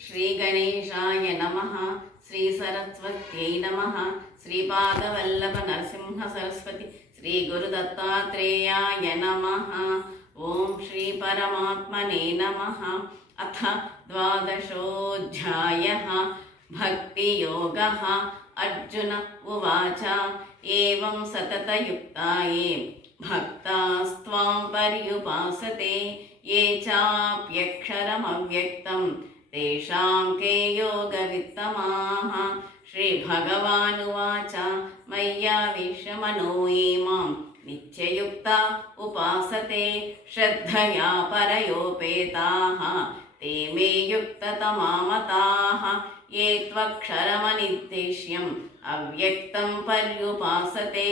శ్రీ గణేశాయ నమ శ్రీ సరస్వత్యై నమ శ్రీపాదవల్లభ నరసింహ సరస్వతి శ్రీ గురు దత్తాత్రేయాయ నమ ఓం శ్రీ పరమాత్మనే నమ అథ ద్వాదశోధ్యాయ భక్తియోగ అర్జున ఉవాచ ఏం సతతయుక్తాయే భక్తాస్త్వాం పర్యుపాసతే ఏ చాప్యక్షరమవ్యక్తం तेषां के योगवित्तमाः श्रीभगवानुवाच मय्याविश्यमनो ये मां नित्ययुक्ता उपासते श्रद्धया परयोपेताः ते मे युक्ततमामताः ये त्वक्षरमनिर्देश्यम् अव्यक्तं पर्युपासते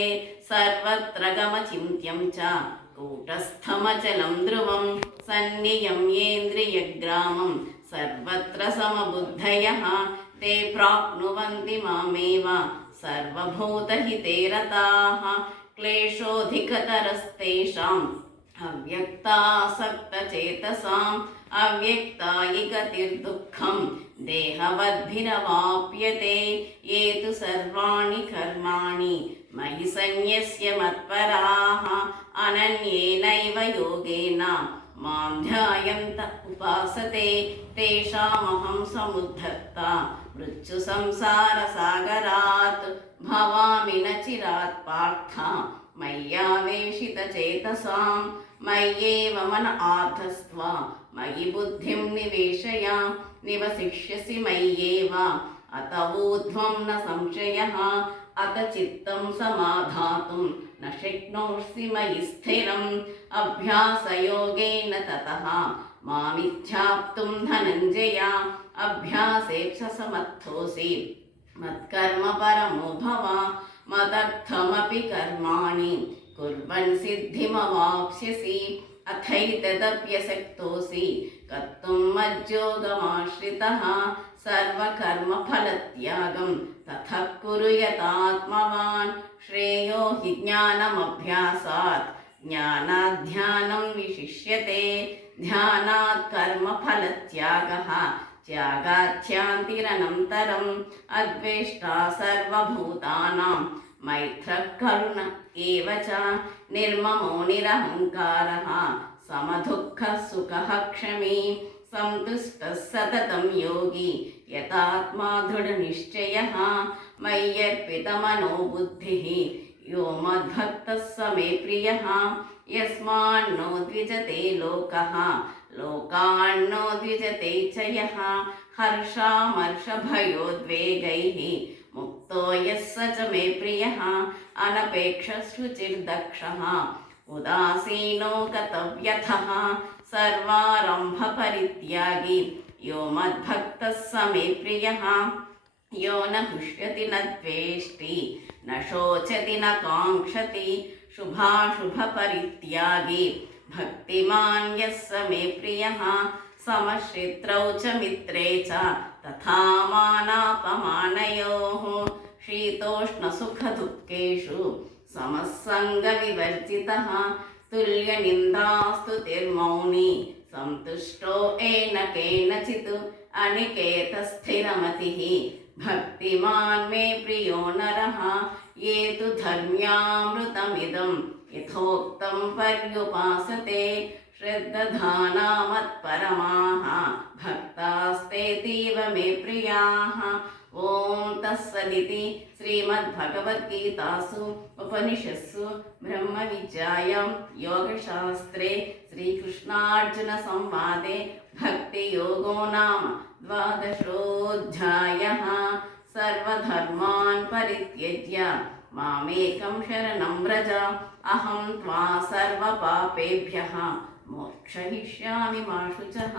सर्वत्र गमचिन्त्यं च कूटस्थमचलं ध्रुवं सन्नियम्येन्द्रियग्रामं सर्वत्र समबुद्धयः ते प्राप्नुवन्ति मामेव सर्वभूतहिते रताः क्लेशोऽधिकतरस्तेषाम् अव्यक्तासक्तचेतसाम् अव्यक्तायि गतिर्दुःखं देहवद्भिरवाप्यते ये तु सर्वाणि कर्माणि मयि सन्न्यस्य मत्पराः अनन्येनैव योगेन మాధ్యాయంత ఉపాసతే తేషామహం సముద్ధత్త మృత్యు సంసార సాగరాత్ భవామి నచిరాత్ పార్థ మయ్యావేషిత చేతసాం మయ్యేవ మన ఆర్థస్వ మయి బుద్ధిం నివేశయ నివసిష్యసి మయ్యేవ అత ఊర్ధ్వం న సంశయ अत चित्तं समाधातुं न शक्नोषि मयि स्थिरम्। अभ्यासयोगेन ततः मामिच्छाप्तुं धनञ्जय अभ्यासेक्षसमर्थोऽसि मत्कर्म परमो भव, मदर्थमपि कर्माणि। कुर्वन् सिद्धिमवाप्स्यसि। अथैतदप्यशक्तोऽसि कर्तुं मज्जोगमाश्रितः सर्वकर्मफलत्यागं ततः कुरु यतात्मवान् श्रेयो हि ज्ञानमभ्यासात् ज्ञानाध्यानं विशिष्यते ध्यानात् कर्मफलत्यागः त्यागाध्यान्तिरनन्तरम् अद्वेष्टा सर्वभूतानां मैत्रः करुण एव च निर्ममो निरहङ्कारः समदुःखः सुखः क्षमी सन्तुष्टः सततं योगी यतात्मा दृढनिश्चयः मय्यर्पितमनो बुद्धिः यो मद्भक्तः स मे प्रियः यस्मान्नो द्विजते लोकः लोकान्नो द्विजते च यः हर्षामर्षभयोद्वेगैः ముక్తో యస్స చ మే ప్రియ అనపేక్షుచిర్దక్ష ఉదాసీనో కర్తవ్యథ సర్వారంభ పరిత్యాగి యో మద్భక్త సమే ప్రియ యో నృష్యతి నేష్టి నోచతి నాంక్షతి శుభాశుభ పరిత్యాగి భక్తిమాన్యస్స మే ప్రియ शुभाशुभपरित्यागी भक्तिमान् यः स मे प्रियः समश्रित्रौ च मित्रे च तथा मानापमानयोः शीतोष्णसुखदुःखेषु समः सङ्गविवर्जितः तुल्यनिन्दास्तुतिर्मौनी सन्तुष्टो येन केनचित् अनिकेतस्थिरमतिः भक्तिमान् मे प्रियो नरः ये तु धर्म्यामृतमिदं यथोक्तं पर्युपासते श्रद्दधानामत्परमाः भक्तास्तेतीव मे प्रियाः। ॐ तत्सदिति श्रीमद्भगवद्गीतासु उपनिषत्सु ब्रह्मविद्यायां योगशास्त्रे श्रीकृष्णार्जुनसंवादे भक्तियोगो नाम द्वादशोऽध्यायः। सर्वधर्मान् परित्यज्य मामेकं शरणं व्रज। अहं त्वा सर्वपापेभ्यः। मोक्षयिष्यामि मा शुचः